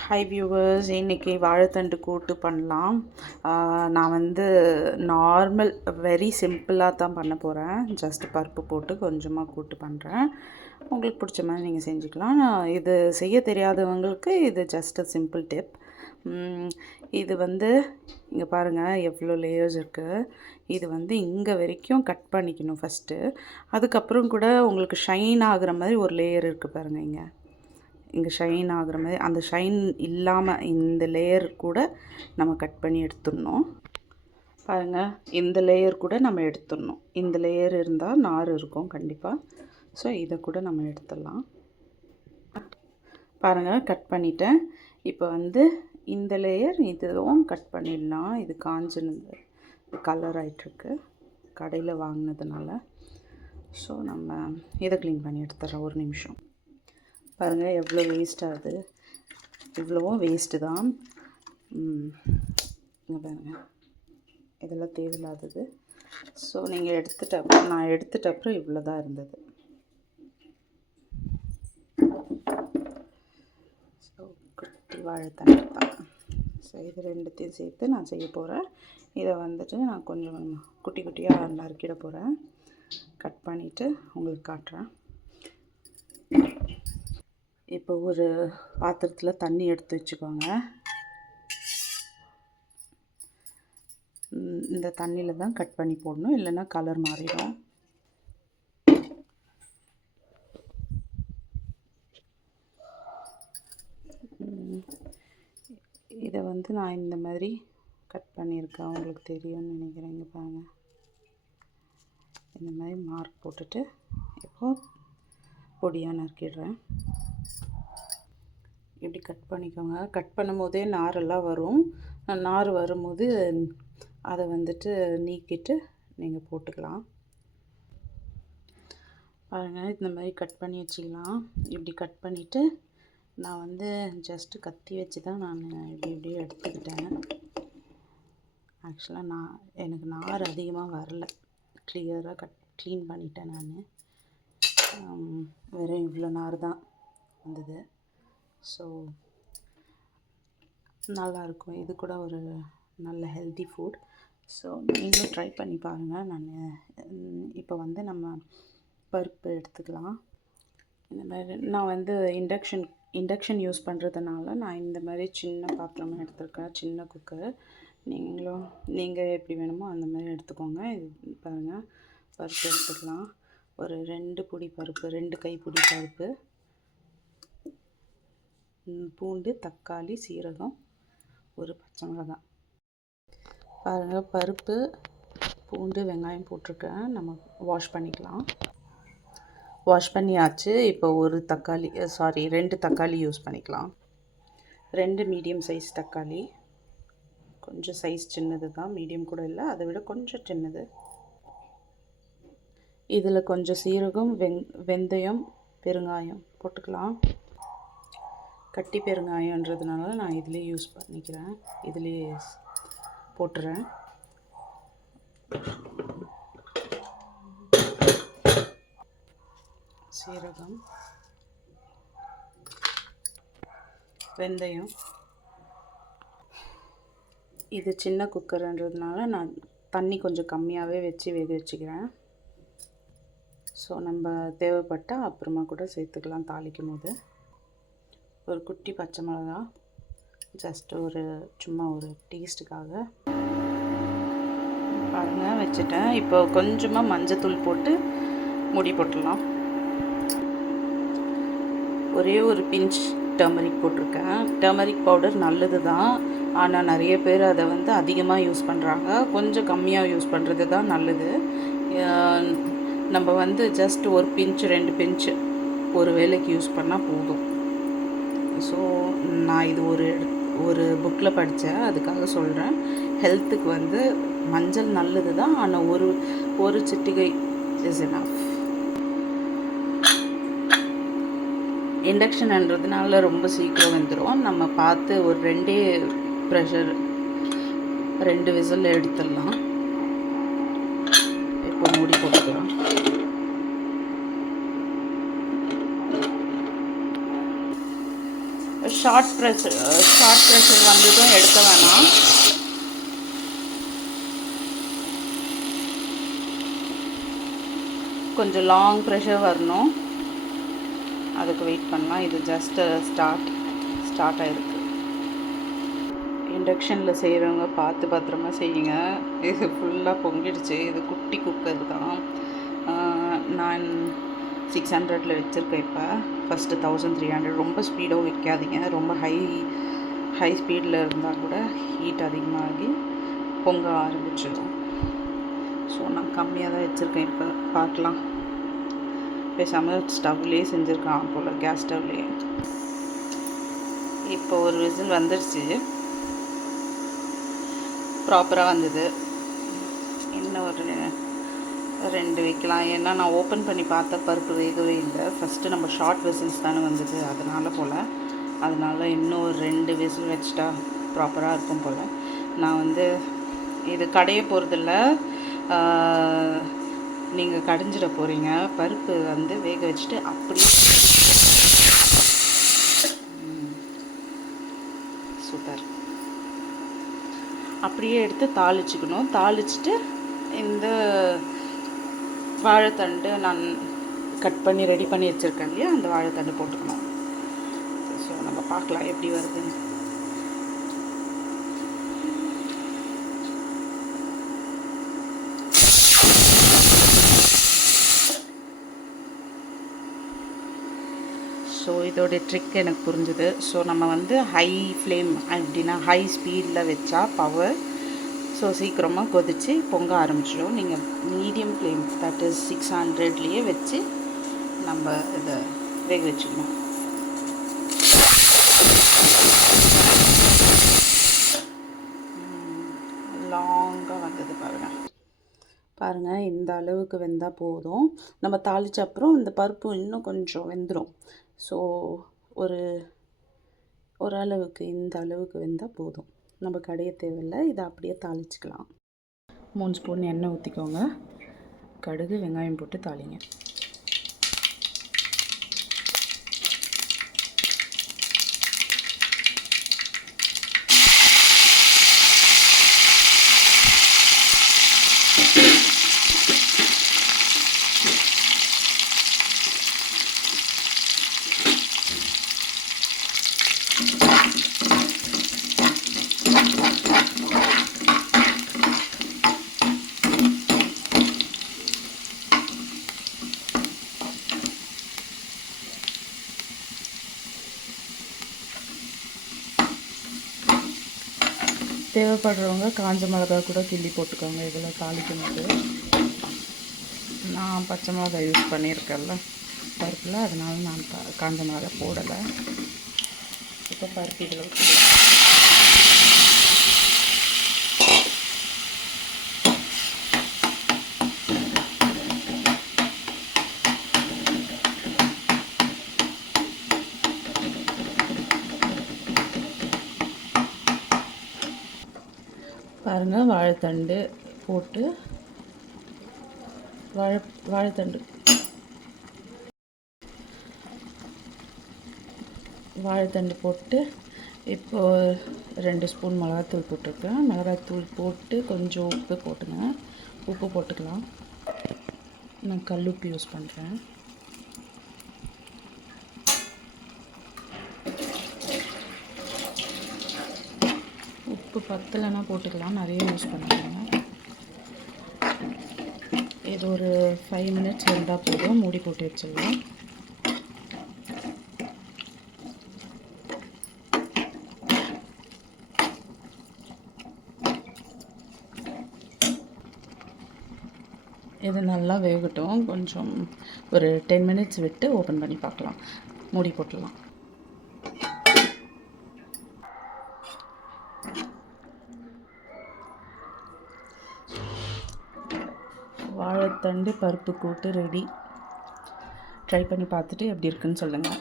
High viewers இன்றைக்கி வாழைத்தண்டு கூட்டு பண்ணலாம். நான் வந்து நார்மல் வெரி சிம்பிளாக தான் பண்ண போகிறேன் ஜஸ்ட் பருப்பு போட்டு கொஞ்சமாக கூட்டு பண்ணுறேன் உங்களுக்கு பிடிச்ச மாதிரி நீங்கள் செஞ்சுக்கலாம். நான் இது செய்ய தெரியாதவங்களுக்கு இது ஜஸ்ட் அ சிம்பிள் டிப் இது வந்து இங்கே பாருங்கள் எவ்வளோ லேயர்ஸ் இருக்குது இது வந்து இங்கே வரைக்கும் கட் பண்ணிக்கணும் ஃபஸ்ட்டு அதுக்கப்புறம் கூட உங்களுக்கு ஷைன் ஆகுற மாதிரி ஒரு லேயர் இருக்குது பாருங்கள் இங்கே. இங்கே ஷைன் ஆகுற மாதிரி அந்த ஷைன் இல்லாமல் இந்த லேயர் கூட நம்ம கட் பண்ணி எடுத்துடணும். பாருங்கள் இந்த லேயர் கூட நம்ம எடுத்துடணும். இந்த லேயர் இருந்தால் நார் இருக்கும் கண்டிப்பாக ஸோ இதை கூட நம்ம எடுத்துடலாம். பாருங்கள் கட் பண்ணிட்டேன். இப்போ வந்து இந்த லேயர் இதுவும் கட் பண்ணிடலாம். இது காஞ்சினது கலர் ஆகிட்டுருக்கு கடையில் வாங்கினதுனால. ஸோ நம்ம இதை க்ளீன் பண்ணி எடுத்துடுறோம் ஒரு நிமிஷம். பாருங்கள் எவ்வளோ வேஸ்ட் ஆகுது. இவ்வளவும் வேஸ்ட்டு தான். இங்கே பாருங்கள் இதெல்லாம் தேவையில்லாதது. ஸோ நீங்கள் எடுத்துட்ட அப்புறம் நான் எடுத்துட்ட அப்புறம் இவ்வளோ தான் இருந்தது. ஸோ குட்டி வாழைத்தண்டு தான். ஸோ இது ரெண்டுத்தையும் சேர்த்து நான் செய்ய போகிறேன் இதை வந்துட்டு நான் கொஞ்சம் குட்டி குட்டியாக நறுக்கிட போகிறேன் கட் பண்ணிவிட்டு உங்களுக்கு காட்டுறேன். இப்போ ஒரு பாத்திரத்தில் தண்ணி எடுத்து வச்சுக்கோங்க. இந்த தண்ணியில் தான் கட் பண்ணி போடணும். இல்லைன்னா கலர் மாறிடும். இதை வந்து நான் இந்த மாதிரி கட் பண்ணியிருக்கேன். உங்களுக்கு தெரியும்னு நினைக்கிறேன். இங்கே இந்த மாதிரி மார்க் போட்டுட்டு இப்போது பொடியாக நறுக்கிடுறேன். இப்படி கட் பண்ணிக்கோங்க. கட் பண்ணும்போதே நாரெல்லாம் வரும். நார் வரும்போது அதை வந்துட்டு நீக்கிட்டு நீங்கள் போட்டுக்கலாம். பாருங்கள் இந்த மாதிரி கட் பண்ணி வச்சுக்கலாம். இப்படி கட் பண்ணிவிட்டு நான் வந்து ஜஸ்ட்டு கத்தி வச்சு தான் நான் இப்படி இப்படி எடுத்துக்கிட்டேன். ஆக்சுவலாக நான் எனக்கு நார் அதிகமாக வரல. கிளியராக கட் க்ளீன் பண்ணிட்டேன் நான். வெறும் இவ்வளோ நார் தான் வந்தது. ஸோ நல்லாயிருக்கும். இது கூட ஒரு நல்ல ஹெல்தி ஃபுட் ஸோ நீங்களும் ட்ரை பண்ணி பாருங்கள் நான் இப்போ வந்து நம்ம பருப்பு எடுத்துக்கலாம். இந்த மாதிரி நான் வந்து இண்டக்ஷன் இண்டக்ஷன் யூஸ் பண்ணுறதுனால நான் இந்த மாதிரி சின்ன பாத்திரமாக எடுத்துருக்கேன். சின்ன குக்கர் நீங்களும் நீங்கள் எப்படி வேணுமோ அந்த மாதிரி எடுத்துக்கோங்க. இது பாருங்கள் பருப்பு எடுத்துக்கலாம். ஒரு ரெண்டு பொடி பருப்பு ரெண்டு கைப்பிடி பருப்பு. பூண்டு தக்காளி சீரகம் ஒரு பச்சை மிளகாய் பாருங்கள் பருப்பு பூண்டு வெங்காயம் போட்டிருக்கேன். நம்ம வாஷ் பண்ணிக்கலாம். வாஷ் பண்ணியாச்சு. இப்போ ஒரு தக்காளி சாரி ரெண்டு தக்காளி யூஸ் பண்ணிக்கலாம். ரெண்டு மீடியம் சைஸ் தக்காளி. கொஞ்சம் சைஸ் சின்னது தான் மீடியம் கூட இல்லை. அதை விட கொஞ்சம் சின்னது. இதில் கொஞ்சம் சீரகம் வெங் வெந்தயம் பெருங்காயம் போட்டுக்கலாம். கட்டி பெருங்காயன்றதுனால நான் இதிலே யூஸ் பண்ணிக்கிறேன். இதிலே போட்டுறேன். சீரகம் வெந்தயம். இது சின்ன குக்கர்ன்றதுனால நான் தண்ணி கொஞ்சம் கம்மியாகவே வச்சு வேக வச்சுக்கிறேன். ஸோ நம்ம தேவைப்பட்டால் அப்புறமா கூட சேர்த்துக்கலாம் தாளிக்கும் போது ஒரு குட்டி பச்சை மிளகா ஜஸ்ட் ஒரு சும்மா ஒரு டேஸ்ட்டுக்காக பாருங்கள் வச்சுட்டேன். இப்போ கொஞ்சமாக மஞ்சத்தூள் போட்டு முடி போட்டுடலாம். ஒரே ஒரு பிஞ்ச் டர்மரிக் போட்டிருக்கேன். டர்மரிக் பவுடர் நல்லது தான் ஆனால் நிறைய பேர் அதை வந்து அதிகமாக யூஸ் பண்ணுறாங்க கொஞ்சம் கம்மியாக யூஸ் பண்ணுறது தான் நல்லது. நம்ம வந்து ஜஸ்ட் ஒரு பிஞ்ச் ரெண்டு பிஞ்ச் ஒரு வேலைக்கு யூஸ் பண்ணால் போதும். ஸோ நான் இது ஒரு ஒரு புக்கில் படித்தேன் அதுக்காக சொல்கிறேன் ஹெல்த்துக்கு வந்து மஞ்சள் நல்லது தான். ஆனால் ஒரு ஒரு சிட்டிகை இஸ் enough. இண்டக்ஷன்ன்றதுனால ரொம்ப சீக்கிரம் வந்துடும் நம்ம பார்த்து ஒரு ரெண்டே ப்ரெஷர் ரெண்டு விசில் எடுத்துடலாம். இப்போ மூடி போட்டுக்கலாம். ஷார்ட் ப்ரெஷர் ஷார்ட் ப்ரெஷர் வந்ததும் எடுக்க வேணாம். கொஞ்சம் லாங் ப்ரெஷர் வரணும். அதுக்கு வெயிட் பண்ணலாம். இது ஜஸ்ட்டு ஸ்டார்ட் ஸ்டார்ட் ஆகிருக்கு இண்டக்ஷனில் செய்கிறவங்க பார்த்து பத்திரமா செய்யுங்க. இது ஃபுல்லாக பொங்கிடுச்சு. இது குட்டி குக்கர் தான். நான் சிக்ஸ் ஹண்ட்ரடில் வச்சுருக்கேன் இப்போ. ஃபஸ்ட்டு தௌசண்ட் த்ரீ ஹண்ட்ரட் ரொம்ப ஸ்பீடாகவும் வைக்காதீங்க. ரொம்ப ஹை ஹை ஸ்பீடில் இருந்தால் கூட ஹீட் அதிகமாகி பொங்க ஆரம்பிச்சிடும். ஸோ நான் கம்மியாக தான் வச்சுருக்கேன். இப்போ பார்க்கலாம். பேசாமல் ஸ்டவ்லேயே செஞ்சுருக்கான் போல் கேஸ் ஸ்டவ்லேயே இப்போ ஒரு விசில் வந்துடுச்சு ப்ராப்பராக வந்தது. இன்னும் ஒரு ரெண்டு வைக்கலாம். ஏன்னா நான் ஓப்பன் பண்ணி பார்த்த பருப்பு வேகவே இல்லை. ஃபஸ்ட்டு நம்ம ஷார்ட் விசில்ஸ் தானே வந்தது. அதனால் போல். அதனால் இன்னும் ஒரு ரெண்டு விசில் வச்சுட்டா ப்ராப்பராக இருக்கும் போல். நான் வந்து இது கடைய போகிறதில்ல நீங்கள் கடைஞ்சிட போகிறீங்க பருப்பு வந்து வேக வச்சுட்டு அப்படியே சூப்பர். அப்படியே எடுத்து தாளிச்சுக்கணும். தாளிச்சிட்டு இந்த வாழைத்தண்டு நான் கட் பண்ணி ரெடி பண்ணி வச்சுருக்கேன் இல்லையா? அந்த வாழைத்தண்டு போட்டுக்கணும். ஸோ நம்ம பார்க்கலாம் எப்படி வருதுன்னு. ஸோ இதோடைய ட்ரிக் எனக்கு புரிஞ்சுது. ஸோ நம்ம வந்து ஹை ஃப்ளேம் அப்படின்னா ஹை ஸ்பீடில் வச்சா பவர் ஸோ சீக்கிரமாக கொதித்து பொங்க ஆரம்பிச்சிடும் நீங்கள் medium flame that is six ஹண்ட்ரட்லேயே வச்சு நம்ம இதை வேக வச்சுக்கணும். லாங்காக வந்தது பாருங்கள் பாருங்கள் இந்த அளவுக்கு வெந்தால் போதும். நம்ம தாளிச்ச அப்புறம் இந்த பருப்பு இன்னும் கொஞ்சம் வெந்துடும் ஸோ ஒரு ஓரளவுக்கு இந்த அளவுக்கு வெந்தால் போதும். நம்ம கடைய தேவையில்லை இதை அப்படியே தாளிச்சுக்கலாம். மூணு ஸ்பூன் எண்ணெய் ஊற்றிக்கோங்க கடுகு வெங்காயம் போட்டு தாளிங்க. தேவைப்படுறவங்க காஞ்ச மிளகா கூட கிள்ளி போட்டுக்கோங்க இதில் தாளிக்கும் போது நான் பச்சை மிளகா யூஸ் பண்ணியிருக்கேன்ல பருப்பில். அதனால நான் காஞ்ச மிளகா போடலை. இப்போ பருப்பு இதில் பாருங்கள் வாழைத்தண்டு போட்டு வாழை வாழைத்தண்டு. வாழைத்தண்டு போட்டு இப்போ ரெண்டு ஸ்பூன் மிளகாத்தூள் போட்டிருக்கேன். மிளகாத்தூள் போட்டு கொஞ்சம் உப்பு போட்டுங்க. உப்பு போட்டுக்கலாம். நான் கல்லுப்பு யூஸ் பண்ணுறேன் உப்பு பத்தலைன்னா போட்டுக்கலாம். நிறைய யூஸ் பண்ணிக்கோங்க. இது ஒரு ஃபைவ் மினிட்ஸ் இருந்தால் போதும். மூடி போட்டு வச்சிடலாம். இது நல்லா வேகட்டும். கொஞ்சம் ஒரு டென் மினிட்ஸ் விட்டு ஓப்பன் பண்ணி பார்க்கலாம். மூடி போட்டுடலாம். ரெண்டு பருப்பு கூட்டு ரெடி ட்ரை பண்ணி பார்த்துட்டு எப்படி இருக்குன்னு சொல்லுங்கள்